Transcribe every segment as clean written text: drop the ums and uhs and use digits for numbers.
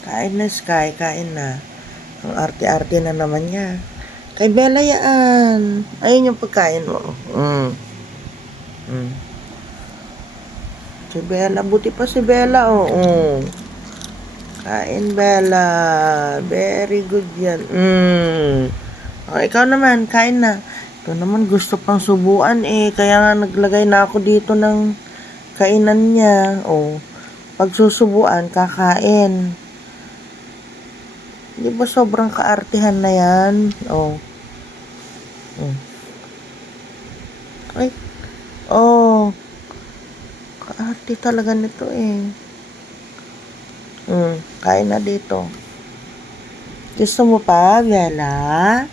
Kain na, Sky. Kain na. Ang arte-arte na naman niya. Kay Bella yan. Ayun yung pagkain mo. Mm. Si Bella. Buti pa si Bella. Oo. Kain, Bella. Very good yan. O, ikaw naman. Kain na. Ito naman gusto pang subuan eh. Kaya nga naglagay na ako dito ng kainan niya. O. Pag susubuan, kakain. Di ba sobrang kaartihan na yan? Oh. Ay. Oh. Kaarte talaga nito eh. Kain na dito. Gusto mo pa, Bella?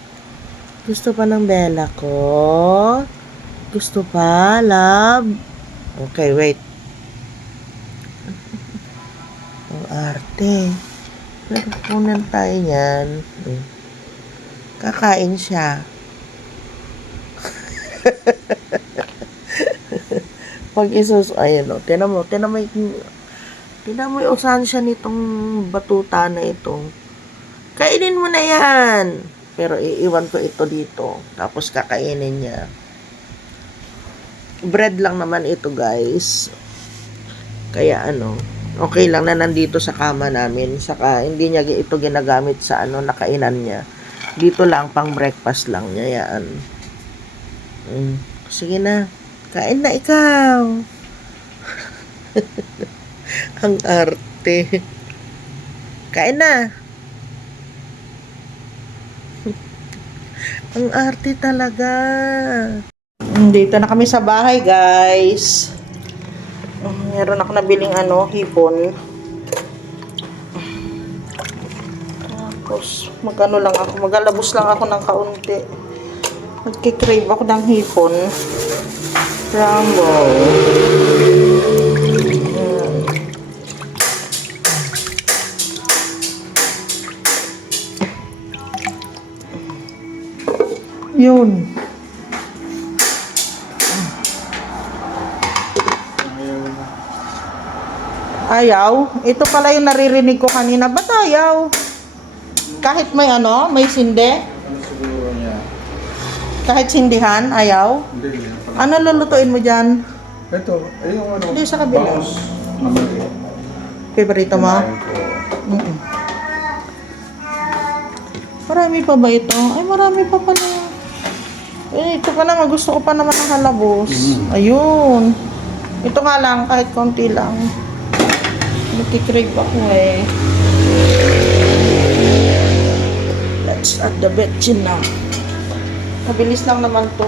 Gusto pa ng Bella ko? Gusto pa, love? Okay, wait. Ang arte. Pero punan tayo yan. Kakain siya. Pag ayan o, tinan mo yung usansya nitong batuta na ito. Kainin mo na yan. Pero iiwan ko ito dito. Tapos kakainin niya. Bread lang naman ito, guys. Kaya okay lang na nandito sa kama namin. Saka hindi niya ito ginagamit sa nakainan niya. Dito lang, pang breakfast lang niya yan. Sige na. Kain na ikaw. Ang arte. Kain na. Ang arte talaga. Dito na kami sa bahay, guys. Meron ako nabiling hipon. Tapos magalabos lang ako ng kaunti. Nagkikrave ako ng hipon. Rambo. Yun. Ayaw? Ito pala yung naririnig ko kanina. Ba't ayaw? Kahit may may sinde? Kahit sindihan, ayaw? Hindi. Ano lulutuin mo dyan? Ito, yung Hindi, sa kabila. bangus na mali. Favorito mo? Marami pa ba ito? Ay, marami pa pala. Ito pa naman. Gusto ko pa naman ng halabos. Ayun. Ito nga lang, kahit konti lang. Nagkikrave ako eh. Let's add the betchin now. Mabilis lang naman to.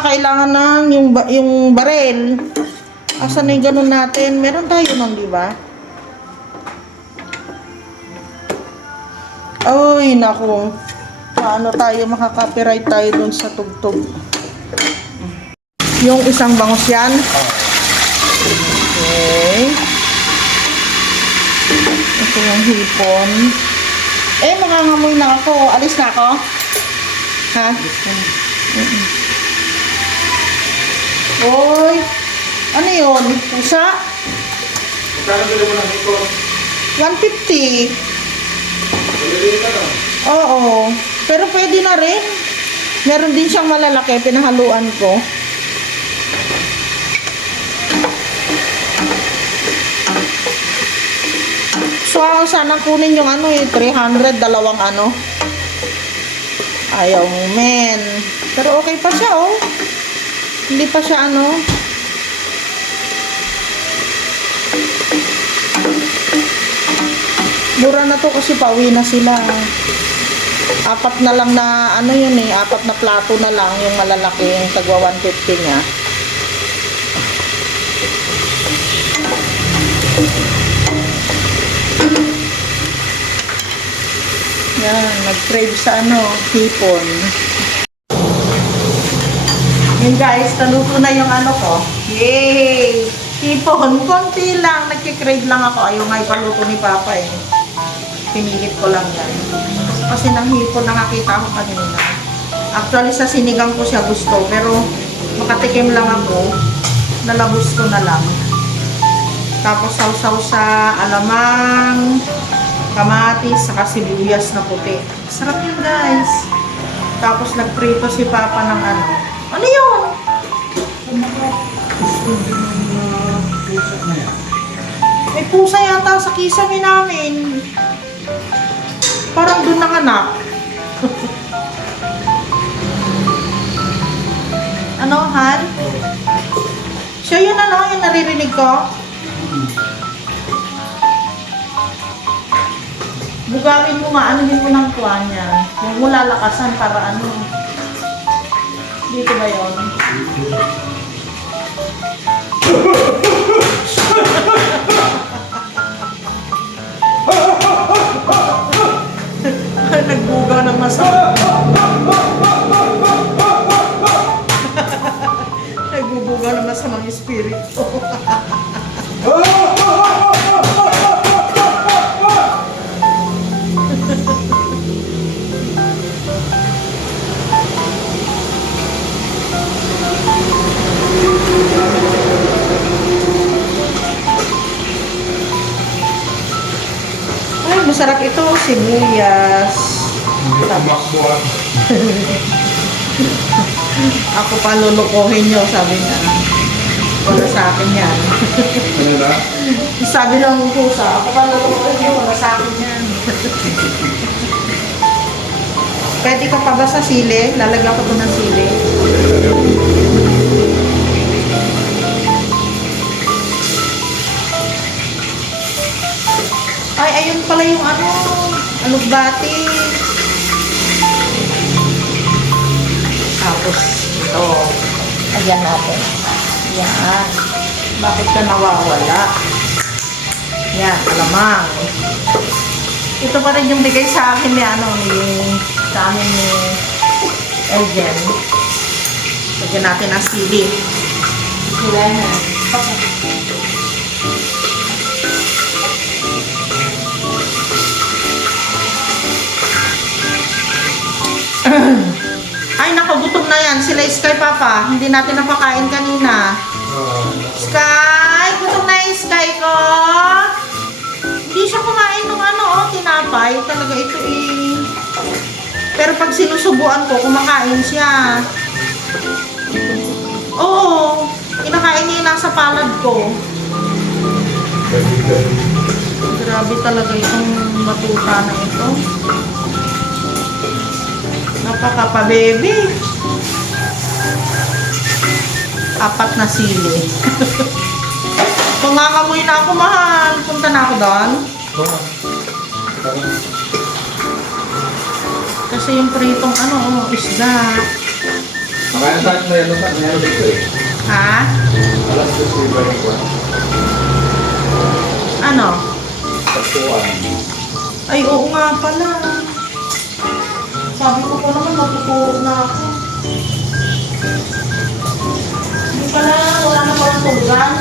Kailangan na yung barel. Asan na yung ganun natin? Meron tayo nun, di ba? Ay, naku. Paano tayo makaka-copyright tayo dun sa tugtog? Yung isang bangus yan. Okay. Ito yung hipon. Mangangamoy na ako. Alis na ako? Ha? Oy. Ano yun? Pusa? Magkano bili mo ng hipon? 150. Bili ka na. Oo. Pero pwede na rin. Meron din siyang malalaki. Pinahaluan ko. So, sana kunin yung 300, dalawang Ayaw mo, men. Pero okay pa siya, oh. Hindi pa siya, Mura na to kasi pauwi na sila. Apat na lang na, yun eh. Apat na plato na lang yung malalaki. Yung tagwa 150 niya. Yan, nag-crave sa hipon. Yun guys, naluto na yung ko. Yay! Hipon, konti lang. Nagkikrave lang ako. Ayaw nga ipaluto ni Papa eh. Pinilit ko lang yan. Kasi ng hipon nakakita ko kanina. Actually sa sinigang ko siya gusto. Pero makatikim lang ako. Nalabos ko na lang. Tapos sausaw sa alamang, kamatis, saka sibuyas na puti. Sarap yun, guys. Tapos nagprito si Papa ng ano. Ano yun? May pusa yata sa kisame namin. Parang doon nanganak. Ano, Han? Siya yun ano, yung naririnig ko? Bugawin mo nga, anuhin mo ng kuha niya. Huwag mo lalakasan para ano. Dito ba yun? Nagbuga ng masama. Nagbubuga ng masamang espiritu. Ay, masarap ito. Sibuyas. Tumakbuhan. Ako pa lulukohin niyo, sabi niya. Wala sa akin yan. Ano na? Sabi ng pusa, ako pa lulukohin niyo, wala sa akin yan. Pwede ka pa ba sa sili? Lalagyan ko ito ng sili. Ay, ayun pala yung ano, alugbati. Tapos, ito. Ayan natin. Yan. Bakit ka nawawala? Yan, alamang. Ito pa rin yung bigay sa akin ni ano, sa amin ni Elgen. Lagyan natin ang sili. Wala na. Ay, nakagutom na yan. Sila Sky, Papa. Hindi natin napakain kanina. Sky! Gutom na yung Sky ko! Hindi siya kumain ng ano, tinapay. Talaga ito eh. Pero pag sinusubuan ko, kumakain siya. Oo. Kinakain niya yung nasa palad ko. Grabe talaga itong batuta na ito. Napaka-pa-baby. 4 na sili. Tungangamoy na ako, mahal. Punta na ako doon. Kasi yung pritong ano, isda. Makain sa akin na yan. Meron dito eh. Ha? Alas 2 ba yung kuwan? Ano? Tagpuan. Ay, oo nga pala. Sabi ko pa naman, matutulog na ako. Hindi pala, wala na palang tulugan.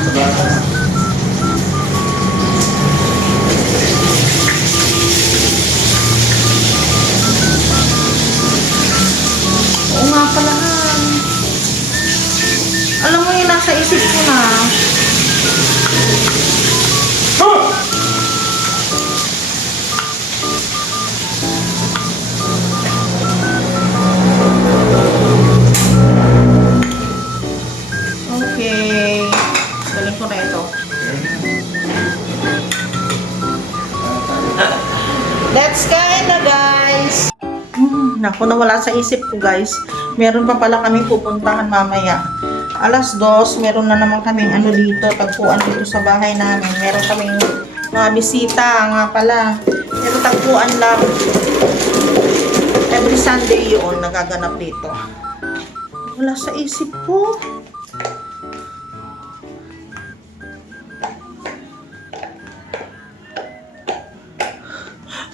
Oo nga pala. Alam mo yung nasa isip ko na. Okay. Galing ko na ito. Let's kain na, guys. Naku, nawala sa isip ko, guys. Meron pa pala kami pupuntahan mamaya. Alas 2, meron na naman kaming ano dito, tagpuan dito sa bahay namin. Meron kaming mga bisita nga pala. Pero tagpuan lang. Every Sunday yun, nagaganap dito. Wala sa isip ko.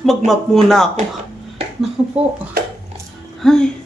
Mag-map muna ako. Naku po. Ay.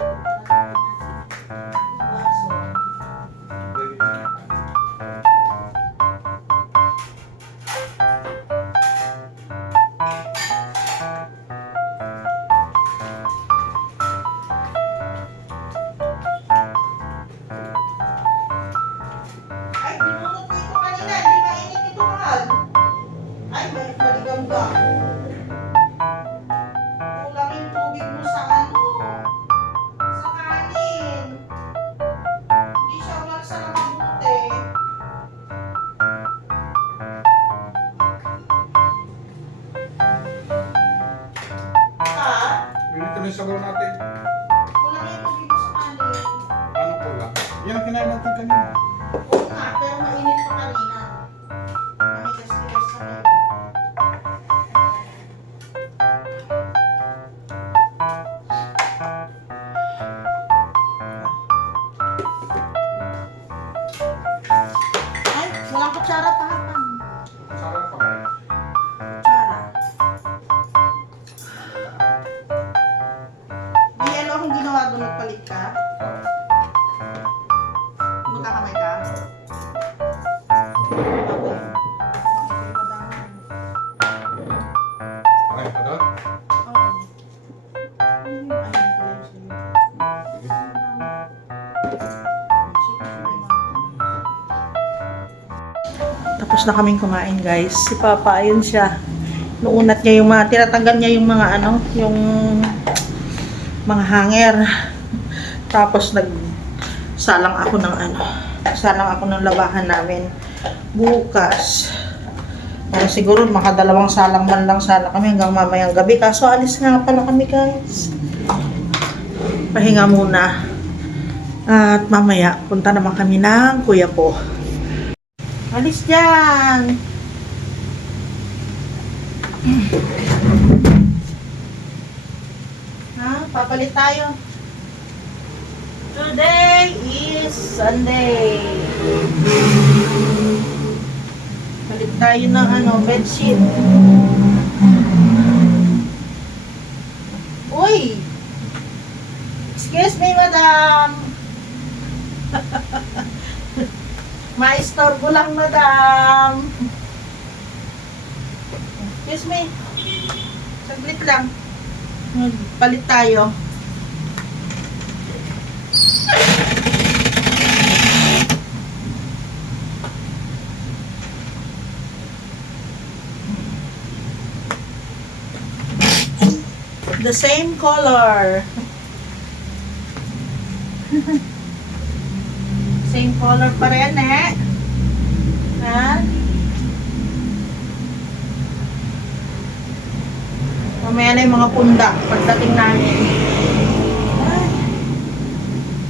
Ay, binunot ko ito kanina. Hindi mainit ito, mahal. Ay, maligam-gam. Kulang yung tubig mo sa ano, sa kanin. Hindi siya umarsa na mabuti. Ha? Ganito na yung sabaw natin. Kulang yung tubig mo sa kanin. Ano po lang? Yan ang kinain natin kanina. Oo nga, pero mainit pa kanina. Mamigas-tigas na ngayon. Ay, walang kutsara pa hapan. Sarap pa kayo. Kutsara. Di yelo akong ginawa doon, nagpalit ka. Magkakamay ka. Okay, pa doon? Tapos na kaming kumain, guys. Si Papa, ayun siya. Nuunat niya yung mga, tinatanggal niya yung mga ano, yung mga hanger. Tapos salang ako ng labahan namin bukas. Siguro makadalawang salang man lang sana kami hanggang mamayang gabi. Kaso alis nga pala kami, guys. Pahinga muna. At mamaya, punta naman kami ng kuya po. Alis dyan! Ha? Papalit tayo. Today is Sunday. Palit tayo ng bedsheet. Uy! Excuse me, madam. Maistorbo lang, madam. Excuse me. Saglit lang. Palit tayo. The same color. Same color pa rin, eh. Ha? Mamaya na yung mga pundak pagdating namin. Ay.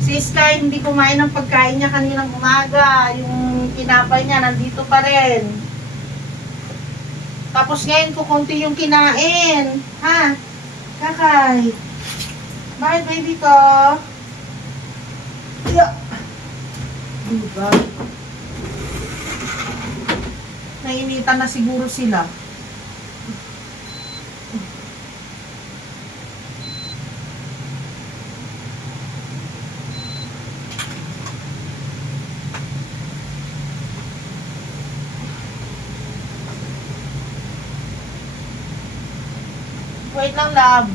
Si Sky hindi kumain ng pagkain niya kaninang umaga. Yung tinapay niya nandito pa rin. Tapos ngayon kukunti yung kinain. Ha? Kakay. Bakit, baby ko? Yeah. Diba? Nainitan na siguro sila. Wait lang, love.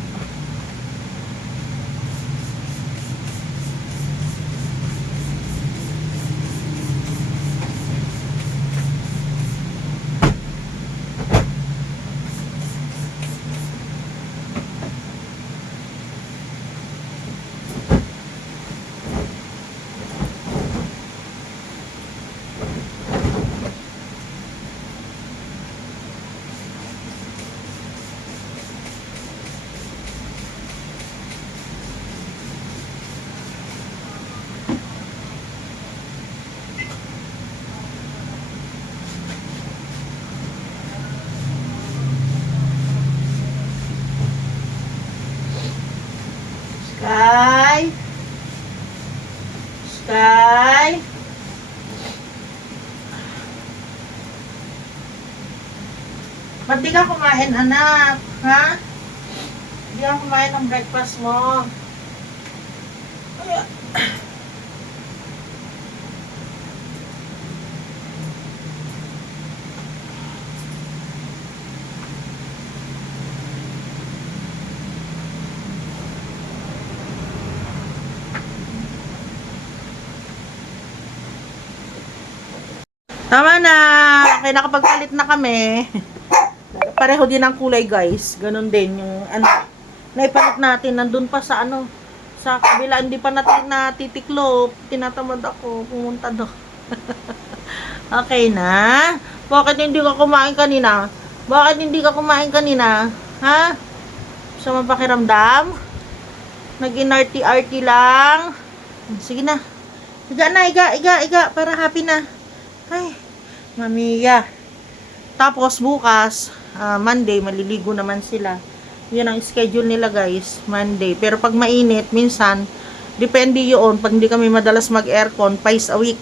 Sky. Sky. Ba't di ka kumain, anak? Ha? Di ka kumain ng breakfast mo? Tama na. Okay, nakapagpalit na kami. Pareho din ang kulay, guys. Ganon din yung ano. Naipalit natin. Nandun pa sa ano. Sa kabila. Hindi pa natin natitiklop. Tinatamad ako. Pumunta doon. Okay na. Bakit hindi ka kumain kanina? Bakit hindi ka kumain kanina? Ha? Sa mapakiramdam? Nag-inarty-arty lang? Sige na. Iga na, iga. Para happy na. Ay, mamiya. Tapos bukas, Monday, maliligo naman sila. Yun ang schedule nila, guys. Monday. Pero pag mainit, minsan, depende yun. Pag hindi kami madalas mag-aircon, twice a week.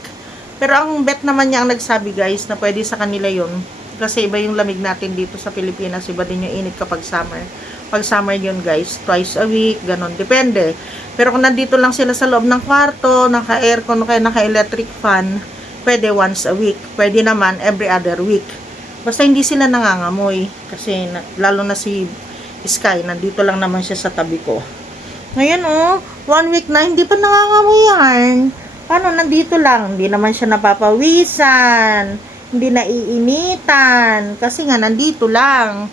Pero ang vet naman niya ang nagsabi, guys, na pwede sa kanila yun. Kasi iba yung lamig natin dito sa Pilipinas. Iba din yung init kapag summer. Pag summer yun, guys, twice a week, ganon. Depende. Pero kung nandito lang sila sa loob ng kwarto, naka-aircon o kaya naka-electric fan, pwede once a week. Pwede naman every other week. Basta hindi sila nangangamoy. Kasi lalo na si Sky, nandito lang naman siya sa tabi ko. Ngayon, 1 week na, hindi pa nangangamoy yan. Paano, nandito lang. Hindi naman siya napapawisan. Hindi naiinitan. Kasi nga, nandito lang.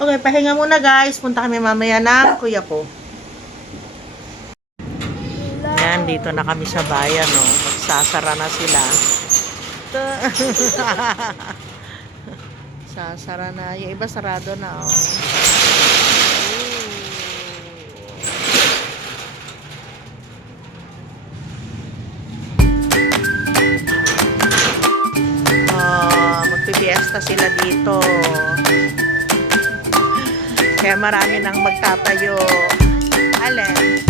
Okay, pahinga muna, guys. Punta kami mamaya ng kuya ko. Yan, dito na kami sa bayan, magsasara na sila. Sasara na. Yung iba sarado na, magpipiesta sila dito. Kaya marami nang magtatayo. Alin?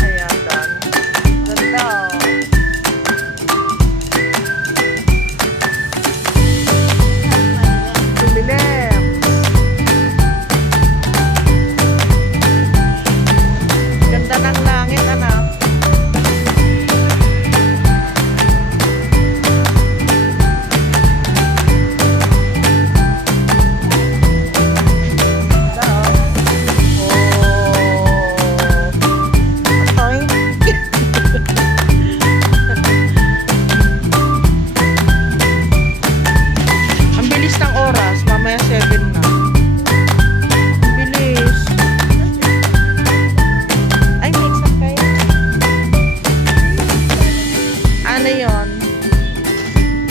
Ayan, doon. Ganda, Bilim. Ganda ng langit, anak.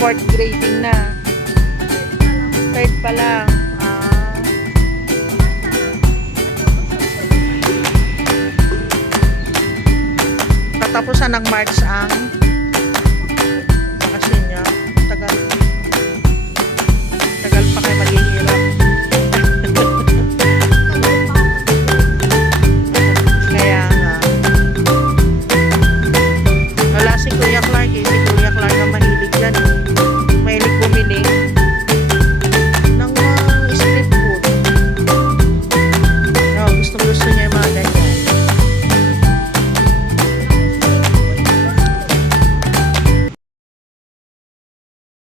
Fourth grading na. Third pa lang. Katapusan ng March ang